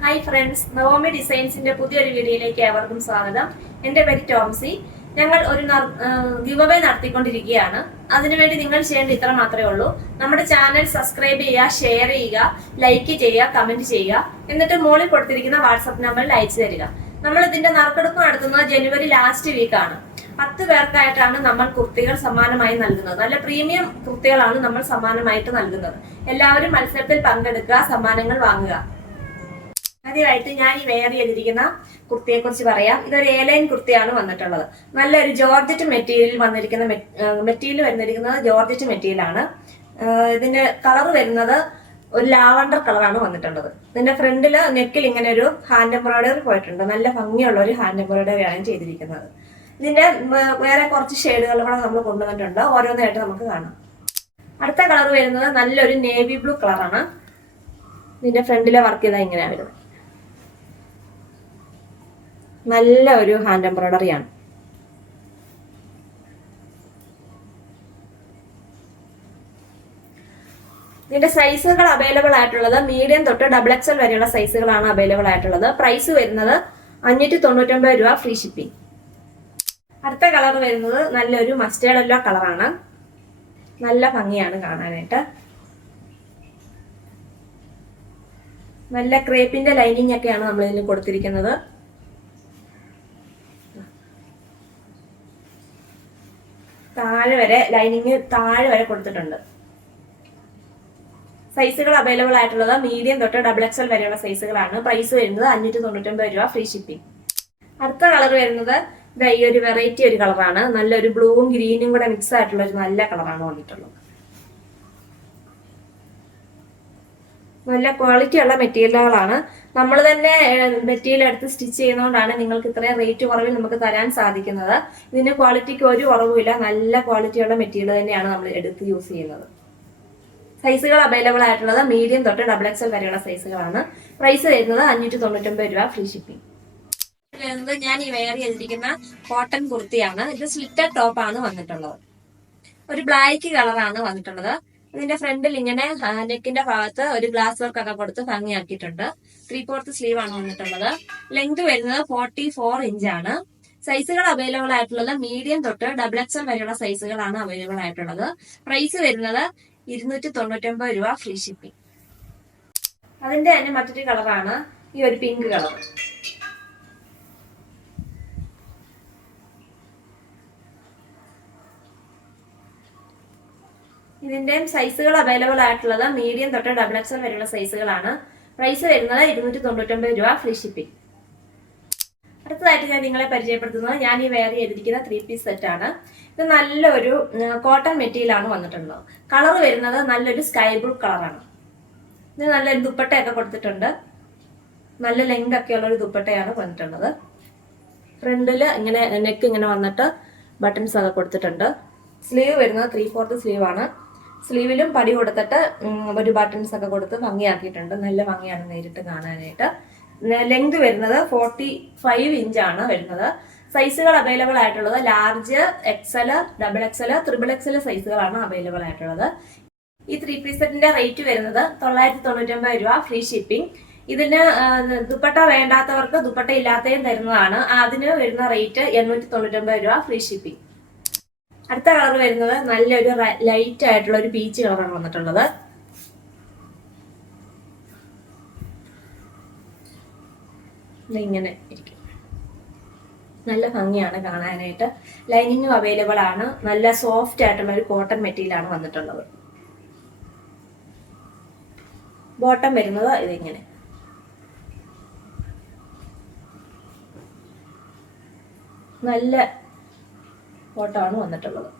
Hi friends Naomi ഡിസൈൻസിന്റെ പുതിയൊരു വീഡിയോയിലേക്ക് ഏവർക്കും സ്വാഗതം. എന്റെ പേര് ടോംസി. ഞങ്ങൾ ഒരു ഗിവ് നടത്തിക്കൊണ്ടിരിക്കുകയാണ്. അതിനുവേണ്ടി നിങ്ങൾ ചെയ്യേണ്ട ഇത്ര മാത്രമേ ഉള്ളൂ. നമ്മുടെ ചാനൽ സബ്സ്ക്രൈബ് ചെയ്യുക ഷെയർ ചെയ്യുക ലൈക്ക് ചെയ്യുക കമന്റ് ചെയ്യുക. എന്നിട്ട് മുകളിൽ കൊടുത്തിരിക്കുന്ന വാട്സപ്പ് നമ്പറിൽ അയച്ചു തരിക. നമ്മൾ ഇതിന്റെ നറുക്കെടുപ്പ് നടത്തുന്നത് ജനുവരി ലാസ്റ്റ് വീക്കാണ് പത്ത് പേർക്കായിട്ടാണ് നമ്മൾ കുർത്തികൾ സമ്മാനമായി നൽകുന്നത്. നല്ല പ്രീമിയം കുർത്തികളാണ് നമ്മൾ സമ്മാനമായിട്ട് നൽകുന്നത്. എല്ലാവരും മത്സരത്തിൽ പങ്കെടുക്കുക സമ്മാനങ്ങൾ വാങ്ങുക. ആദ്യമായിട്ട് ഞാൻ ഈ വെയർ ചെയ്തിരിക്കുന്ന കുർത്തിയെ കുറിച്ച് പറയാം. ഇതൊരു ഏലൈൻ കുർത്തിയാണ് വന്നിട്ടുള്ളത്. നല്ലൊരു ജോർജറ്റ് മെറ്റീരിയൽ വന്നിരിക്കുന്ന മെറ്റീരിയൽ വന്നിരിക്കുന്നത് ജോർജറ്റ് മെറ്റീരിയൽ ആണ്. ഇതിന്റെ കളർ വരുന്നത് ഒരു ലാവണ്ടർ കളറാണ് വന്നിട്ടുള്ളത്. ഇതിന്റെ ഫ്രണ്ടിൽ നെക്കിൽ ഇങ്ങനെ ഒരു ഹാൻഡ് എംബ്രോയിഡറി പോയിട്ടുണ്ട്. നല്ല ഭംഗിയുള്ള ഒരു ഹാൻഡ് എംബ്രോയിഡറി ആണ് ചെയ്തിരിക്കുന്നത്. ഇതിന്റെ വേറെ കുറച്ച് ഷെയ്ഡുകൾ കൂടെ നമ്മൾ കൊണ്ടുവന്നിട്ടുണ്ട്. ഓരോന്നായിട്ട് നമുക്ക് കാണാം. അടുത്ത കളർ വരുന്നത് നല്ലൊരു നേവി ബ്ലൂ കളറാണ്. ഇതിന്റെ ഫ്രണ്ടിലെ വർക്ക് ചെയ്താൽ ഇങ്ങനെയാണ് വരുന്നത്. നല്ല ഒരു ഹാൻഡ് എംബ്രോയിഡറി ആണ്. ഇതിന്റെ സൈസുകൾ അവൈലബിൾ ആയിട്ടുള്ളത് മീഡിയം തൊട്ട് ഡബിൾ എക്സൽ വരെയുള്ള സൈസുകളാണ് അവൈലബിൾ ആയിട്ടുള്ളത്. പ്രൈസ് വരുന്നത് അഞ്ഞൂറ്റി തൊണ്ണൂറ്റൊമ്പത് രൂപ ഫ്രീ ഷിപ്പിംഗ് അടുത്ത കളർ വരുന്നത് നല്ലൊരു മസ്റ്റേർഡ് എല്ലോ കളറാണ് നല്ല ഭംഗിയാണ് കാണാനായിട്ട്. നല്ല ക്രേപ്പിന്റെ ലൈനിങ് ഒക്കെയാണ് നമ്മൾ ഇതിൽ കൊടുത്തിരിക്കുന്നത്. താഴെ വരെ ലൈനിങ് താഴെ വരെ കൊടുത്തിട്ടുണ്ട്. സൈസുകൾ അവൈലബിൾ ആയിട്ടുള്ളത് മീഡിയം തൊട്ട് ഡബിൾ എക്സൽ വരെയുള്ള സൈസുകളാണ്. പ്രൈസ് വരുന്നത് അഞ്ഞൂറ്റി തൊണ്ണൂറ്റൊമ്പത് രൂപ ഫ്രീ ഷിപ്പിംഗ് അടുത്ത കളർ വരുന്നത് ഈ ഒരു വെറൈറ്റി ഒരു കളറാണ് നല്ലൊരു ബ്ലൂവും ഗ്രീനും കൂടെ മിക്സ് ആയിട്ടുള്ള ഒരു നല്ല കളറാണ് വന്നിട്ടുള്ളത്. നല്ല ക്വാളിറ്റി ഉള്ള മെറ്റീരിയലുകളാണ്. നമ്മൾ തന്നെ മെറ്റീരിയൽ എടുത്ത് സ്റ്റിച്ച് ചെയ്യുന്നതുകൊണ്ടാണ് നിങ്ങൾക്ക് ഇത്രയും റേറ്റ് കുറവിൽ നമുക്ക് തരാൻ സാധിക്കുന്നത്. ഇതിന് ക്വാളിറ്റിക്ക് ഒരു കുറവുമില്ല നല്ല ക്വാളിറ്റിയുള്ള മെറ്റീരിയൽ തന്നെയാണ് നമ്മൾ എടുത്ത് യൂസ് ചെയ്യുന്നത്. സൈസുകൾ അവൈലബിൾ ആയിട്ടുള്ളത് മീഡിയം തൊട്ട് ഡബിൾ എക്സൽ വരെയുള്ള സൈസുകളാണ്. പ്രൈസ് വരുന്നത് അഞ്ഞൂറ്റി തൊണ്ണൂറ്റൊമ്പത് രൂപ ഫ്രീ ഷിപ്പിംഗ് വരുന്നത് ഞാൻ ഈ വെയർ ചെയ്തിരിക്കുന്ന കോട്ടൺ കുർത്തിയാണ്. ഇത് സ്ലിറ്റർ ടോപ്പ് ആണ് വന്നിട്ടുള്ളത്. ഒരു ബ്ലാക്ക് കളറാണ് വന്നിട്ടുള്ളത്. ഇതിന്റെ ഫ്രണ്ടിൽ ഇങ്ങനെ നെക്കിന്റെ ഭാഗത്ത് ഒരു ഗ്ലാസ് വർക്ക് ഒക്കെ കൊടുത്ത് ഭംഗിയാക്കിയിട്ടുണ്ട്. ത്രീ ഫോർത്ത് സ്ലീവ് ആണ് വന്നിട്ടുള്ളത്. ലെങ്ത് വരുന്നത് ഫോർട്ടി ഫോർ ഇഞ്ച് ആണ്. സൈസുകൾ അവൈലബിൾ ആയിട്ടുള്ളത് മീഡിയം തൊട്ട് ഡബിൾ എക്സൽ വരെയുള്ള സൈസുകളാണ് അവൈലബിൾ ആയിട്ടുള്ളത്. പ്രൈസ് വരുന്നത് ഇരുന്നൂറ്റി തൊണ്ണൂറ്റൊമ്പത് രൂപ ഫ്രീ ഷിപ്പിംഗ് അതിന്റെ തന്നെ മറ്റൊരു കളറാണ് ഈ ഒരു പിങ്ക് കളർ ഇതിന്റെയും സൈസുകൾ അവൈലബിൾ ആയിട്ടുള്ളത് മീഡിയം തൊട്ട് ഡബിൾ എക്സൽ വരെയുള്ള സൈസുകളാണ് പ്രൈസ് വരുന്നത് ഇരുന്നൂറ്റി തൊണ്ണൂറ്റൊമ്പത് രൂപ ഫ്രീ ഷിപ്പിംഗ് അടുത്തതായിട്ട് ഞാൻ നിങ്ങളെ പരിചയപ്പെടുത്തുന്നത് ഞാൻ ഈ വെയർ ചെയ്തിരിക്കുന്ന ത്രീ പീസ് സെറ്റ് ആണ്. ഇത് നല്ലൊരു കോട്ടൺ മെറ്റീരിയലാണ് വന്നിട്ടുള്ളത്. കളർ വരുന്നത് നല്ലൊരു സ്കൈ ബ്ലൂ കളറാണ് ഇത് നല്ലൊരു ദുപ്പട്ടയൊക്കെ കൊടുത്തിട്ടുണ്ട്. നല്ല ലെങ്ത് ഒക്കെ ഉള്ള ഒരു ദുപ്പട്ടയാണ് വന്നിട്ടുള്ളത്. ഫ്രണ്ടിൽ ഇങ്ങനെ നെക്ക് ഇങ്ങനെ വന്നിട്ട് ബട്ടൺസ് ഒക്കെ കൊടുത്തിട്ടുണ്ട്. സ്ലീവ് വരുന്നത് ത്രീ ഫോർത്ത് സ്ലീവ് ആണ്. സ്ലീവിലും പടി കൊടുത്തിട്ട് ഒരു ബട്ടൺസ് ഒക്കെ കൊടുത്ത് ഭംഗിയാക്കിയിട്ടുണ്ട്. നല്ല ഭംഗിയാണ് നേരിട്ട് കാണാനായിട്ട്. ലെങ്ത് വരുന്നത് ഫോർട്ടി ഫൈവ് ഇഞ്ചാണ് വരുന്നത്. സൈസുകൾ അവൈലബിൾ ആയിട്ടുള്ളത് large XL double XL triple XL സൈസുകളാണ് available ആയിട്ടുള്ളത്. ഈ ത്രീ പീസ് സെറ്റിന്റെ റേറ്റ് വരുന്നത് തൊള്ളായിരത്തി തൊണ്ണൂറ്റൊമ്പത് രൂപ ഫ്രീ ഷിപ്പിംഗ് ഇതിന് ദുപ്പട്ട വേണ്ടാത്തവർക്ക് ദുപ്പട്ട ഇല്ലാത്തതും തരുന്നതാണ്. അതിന് വരുന്ന റേറ്റ് എണ്ണൂറ്റി തൊണ്ണൂറ്റൊമ്പത് രൂപ ഫ്രീ ഷിപ്പിംഗ് അടുത്ത കളർ വരുന്നത് നല്ലൊരു ലൈറ്റ് ആയിട്ടുള്ള ഒരു പീച്ച് കളറാണ് വന്നിട്ടുള്ളത്. ഇങ്ങനെ നല്ല ഭംഗിയാണ് കാണാനായിട്ട്. ലൈനിങ്ങും അവൈലബിൾ ആണ്. നല്ല സോഫ്റ്റ് ആയിട്ടുള്ള ഒരു കോട്ടൺ മെറ്റീരിയലാണ് വന്നിട്ടുള്ളത്. ബോട്ടം വരുന്നത് ഇതിങ്ങനെ നല്ല ബോട്ടമാണ് വന്നിട്ടുള്ളത്.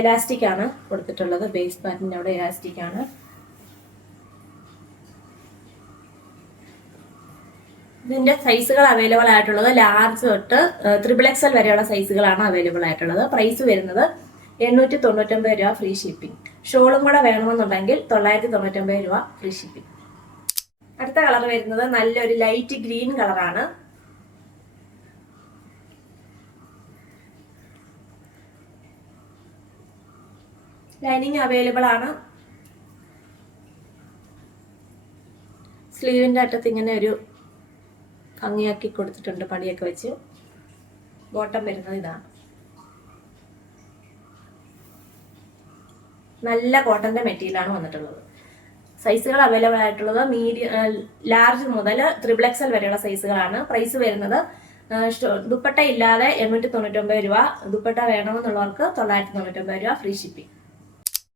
എലാസ്റ്റിക് ആണ് കൊടുത്തിട്ടുള്ളത്. ബേസ് പാറ്റിന്റെ അവിടെ എലാസ്റ്റിക് ആണ്. ഇതിന്റെ സൈസുകൾ അവൈലബിൾ ആയിട്ടുള്ളത് ലാർജ് തൊട്ട് ത്രിബിൾ എക്സൽ വരെയുള്ള സൈസുകളാണ് അവൈലബിൾ ആയിട്ടുള്ളത്. പ്രൈസ് വരുന്നത് എണ്ണൂറ്റി തൊണ്ണൂറ്റൊമ്പത് രൂപ ഫ്രീ ഷിപ്പിംഗ് ഷോളും കൂടെ വേണമെന്നുണ്ടെങ്കിൽ തൊള്ളായിരത്തി തൊണ്ണൂറ്റൊമ്പത് രൂപ ഫ്രീ ഷിപ്പിംഗ് അടുത്ത കളർ വരുന്നത് നല്ലൊരു ലൈറ്റ് ഗ്രീൻ കളറാണ് ലൈനിങ് അവൈലബിൾ ആണ്. സ്ലീവിന്റെ അറ്റത്ത് ഇങ്ങനെ ഒരു ഭംഗിയാക്കി കൊടുത്തിട്ടുണ്ട് പടിയൊക്കെ വെച്ച്. ബോട്ടം വരുന്നത് ഇതാണ്. നല്ല കോട്ടന്റെ മെറ്റീരിയലാണ് വന്നിട്ടുള്ളത്. സൈസുകൾ അവൈലബിൾ ആയിട്ടുള്ളത് മീഡിയ ലാർജ് മുതൽ ത്രിബിൾ എക്സൽ വരെയുള്ള സൈസുകളാണ്. പ്രൈസ് വരുന്നത് ദുപ്പട്ട ഇല്ലാതെ എണ്ണൂറ്റി തൊണ്ണൂറ്റൊമ്പത് രൂപ. ദുപ്പട്ട വേണമെന്നുള്ളവർക്ക് തൊള്ളായിരത്തി തൊണ്ണൂറ്റൊമ്പത് രൂപ ഫ്രീ ഷിപ്പിംഗ്.